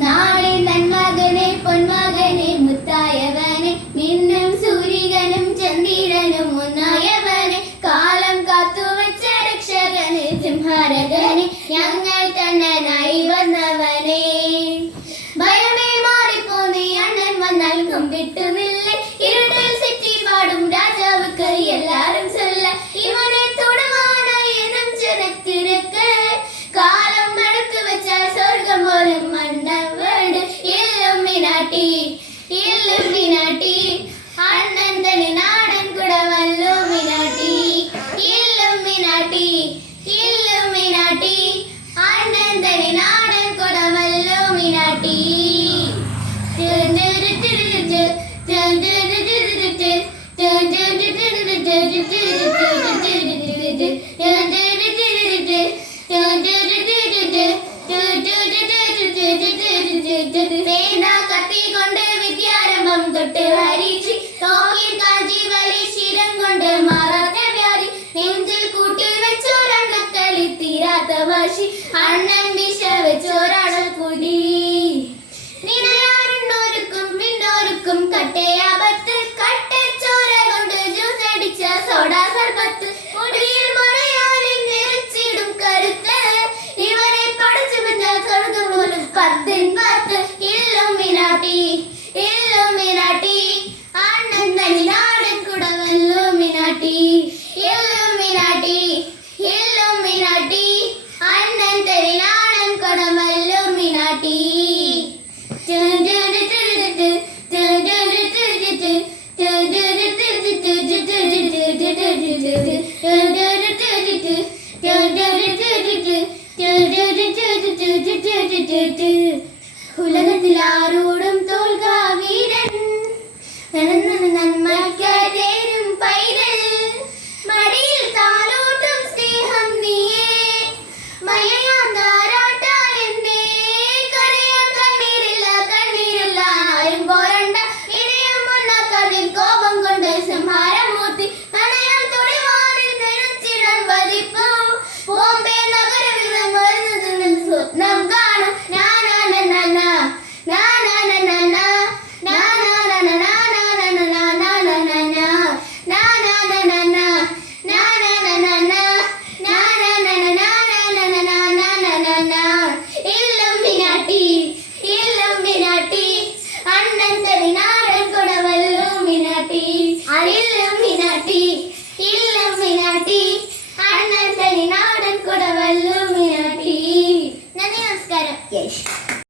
നാളെ നന്മകനെ പൊന്മകനെ മുത്തായവനെ നിന്നും സൂര്യനും ചന്ദ്രനും ഒന്നായവനെ കാലം കാത്തുവച്ച രക്ഷകനെ സിംഹാരകനെ ഞങ്ങൾ കണ്ണനായി വന്നവനെ ഭയമേ മാറിപ്പോന്നേ അണ്ണൻ വന്നാൽ കുമ്പിട്ടുമില്ലേ ഇരുട്ടിൽ സിറ്റി പാടും രാജാവുക്ക് എല്ലാരും ചൊല്ല ഇവനെ തൊടുവാനായി എന്നും ജനത്തിരക്ക് കാലം മടക്ക് വെച്ചാൽ സ്വർഗം പോലും മണ്ണവട് ഇല്ലുമിനാട്ടി ഇല്ലുമിനാട്ടി അണ്ണൻ തനി നാടൻ കുടവല്ലുമിനാട്ടി ഇല്ലുമിനാട്ടി ഇല്ലുമിനാട്ടി അണ്ണൻ തനി നാടൻ കുടവല്ലുമിനാട്ടി കത്തിക്കൊണ്ട് വിദ്യാരംഭം തൊട്ട് ഹരിച്ച് തോക്കിൽ കാഞ്ചി വലി ശിരം കൊണ്ട് മാറാത്ത വ്യാധി നെഞ്ചിൽ കൂട്ടിൽ വെച്ചോരണ്ടക്കളി തീരാത്ത വാശി അണ്ണൻ വിഷ വെച്ചോരാടൽ കുടി നിനയാരുണ്ണോരുക്കും പിന്നോരുക്കും കട്ടയാപത്ത് കട്ടച്ചോര കൊണ്ട് ജ്യൂസ് അടിച്ച സോഡാ സർബത്ത് മുടിയിൽ മഴയാലിൽ നിറച്ചിടും കരുത്ത് ഇവരെ പഠിച്ചു വെച്ചാൽ സ്വർഗം പോലും പത്തിൻ പത്ത് ഇല്ലുമിനാട്ടി ഇല്ലുമിനാട്ടി അണ്ണൻ തനി നാടൻ കുടവല്ലുമിനാട്ടി ഇല്ലുമിനാട്ടി ഇല്ലുമിനാട്ടി അണ്ണൻ തനി നാടൻ കുടവല്ലുമിനാട്ടി ഉലകത്തിൽ ആരോട്